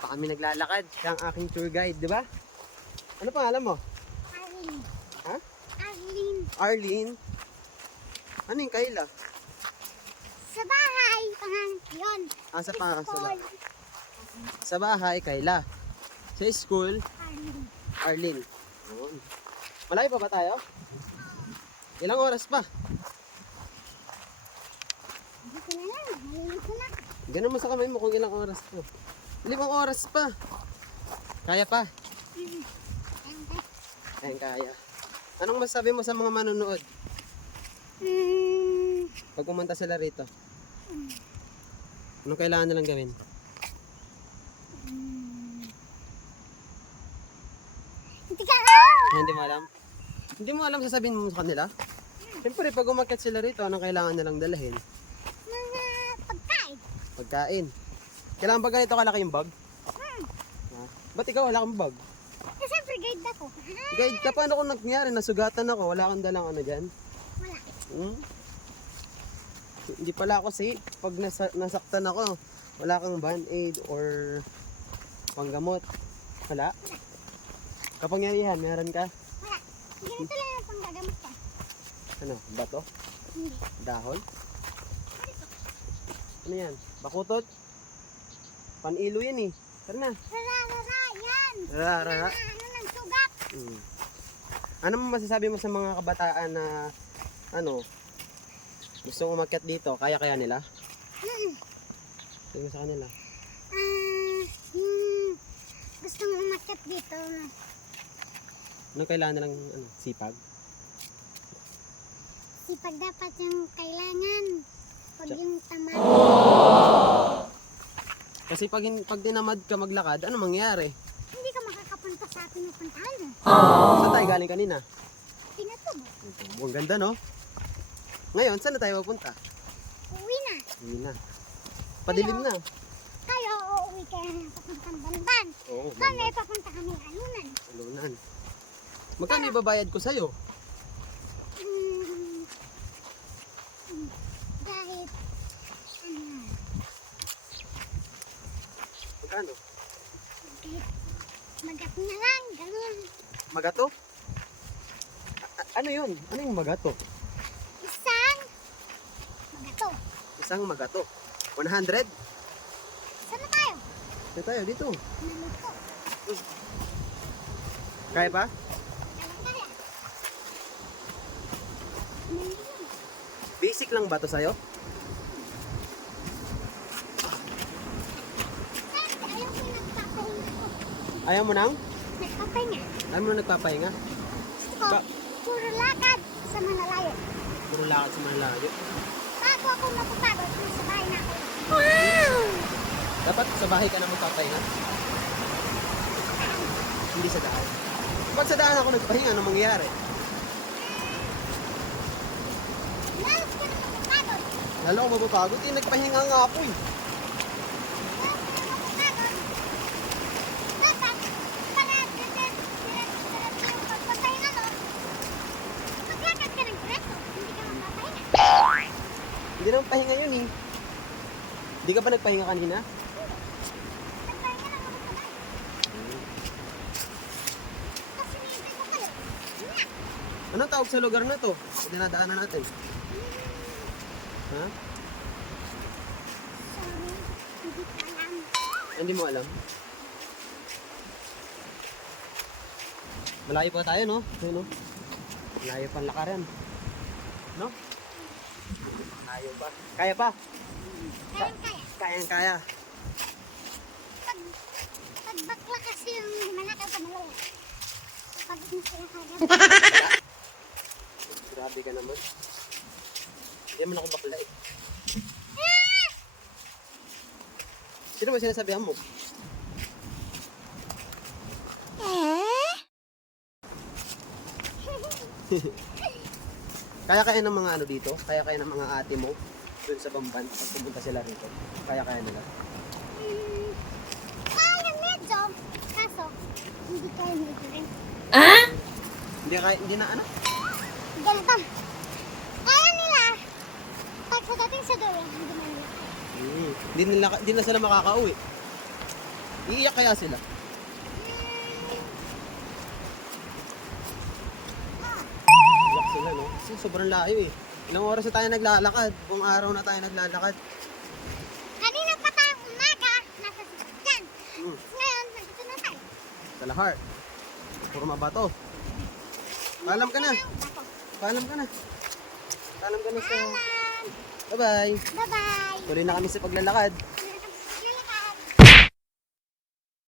pa kami naglalakad. Siya ang aking tour guide, di ba? Ano pangalan mo? Arlene. Ha? Arlene. Arlene? Ano yung Kayla? Sa bahay. Yun. Sa bahay, Kayla. Sa school, Arlene. Arlene. Yun. Malayo pa ba tayo? Ilang oras pa? Dito na lang. Malilito na. Ganun mo sa kamay mo kung ilang oras pa. 5 oras pa. Kaya pa? Ayun, kaya. Anong masabi mo sa mga manonood? Pag pumunta sila rito, anong kailangan nilang gawin? Hindi ka lang. Hindi mo alam? Hindi mo alam sasabihin mo sa kanila? Siyempre, pag umakyat sila rito, anong kailangan nilang dalhin? Mga pagkain. Pagkain. Kailangan ba ganito kalaki yung bag? Ha? Ba't ikaw wala kang bag? Eh, siyempre guide ako. Guide ka, paano kung nangyari? Nasugatan ako, wala kang dalang ano dyan? Wala. Hindi pala ako safe. Pag nasaktan ako, wala kang band-aid or panggamot. Wala? Kapangyarihan, meron ka? Wala. Ganito lang ang panggagamot ko. Ano? Bato? Hindi. Dahon? Ano yan? Bakutot? Panilo yan eh. Tara na. Rara yan. Rara. Ano ng sugat. Ano mo masasabi mo sa mga kabataan na ano, gustong umakyat dito? Kaya nila? Sabi mo sa kanila. Yung gustong umakyat dito. Ano kailangan nilang sipag? Sipag dapat yung kailangan. Pag yung tamad. Kasi pag dinamad ka maglakad, ano mangyayari? Hindi ka makakapunta sa pinupuntahan mo. Saan tayo galing kanina? Pinatubo. Ang ganda, no? Ngayon, saan na tayo pupunta? Uwi na. Hindi na. Padilim na. Tayo uuwi kaya papuntang Banban. Oo, Kami papunta kami Alunan. Alunan. Magkano ibabayad ko sa'yo? Dahil Magkano? kahit magat na lang, ganun. Magato? Ano yun? Ano yung magato? Isang magato. Isang magato. 100? Saan na tayo? Dito tayo, dito. Nalito. Kaya pa? Kaya. Basic lang ba to sa'yo? Ayaw ko nagpapahinga ko. Ayaw mo nang? Nagpapahinga. Ayaw mo nang nagpapahinga? Gusto ko, Ba- puro lakad sa Manalayo. Puro lakad sa malayo. Bago ako mapapagod, nasa bahay na ako. Dapat sa bahay ka na magpapahinga? Hindi sa daan. Pag sa daan ako nagpahinga, ano mangyayari? Lalo ka na mapapagod. Lalo ako mapapagod. Nagpahinga nga ako eh. Lalo ka na mapapagod. Dapat, para diretso yung pagpapahinga mo, maglakad ka ng diretso, hindi ka mapapahinga. Hindi naman pahinga yun eh. Hindi ka ba nagpahinga kanina? Nagpahinga lang ako sa bahay. Kasi nihintay ko kayo. Yun na. Anong tawag sa lugar na to? Dinadaanan natin. Ha? Sorry, hindi ko alam. Hindi mo alam? Malayo pa tayo, no? Ayun, no? Malayo pang lakaran. No? Malayo pa. Kaya pa? Kaya. Kayang-kaya. Pag bakla kasi yung manakaw ka malayo. Pag hindi sila kagad. Grabe ka naman. Hindi naman ako bakla eh. Sino ba sinasabihan mo? Kaya ng mga ano dito? Kaya ng mga ate mo? Doon sa Bamban, pag pumunta sila rito. Kaya nila. Kaya medyo. Kaso, hindi kaya medyo rin. Hindi na ano? Ganito. Kaya nila. Pag pagdating sa dulo, hindi na nila. Hindi na sila makakauwi. Iiyak kaya sila? Iiyak sila, no? Kasi sobrang layo eh. Ilang oras na tayo naglalakad? Buong araw na tayo naglalakad. Kanina pa tayong umaga, nasa sasakyan. Hmm. Ngayon, nandito na tayo. Sa lahar. Puro mabato. Paalam ka na. Bato. Paalam ka na. Paalam ka na sa... Alam. Bye-bye. Bye-bye. Tuloy na kami sa paglalakad.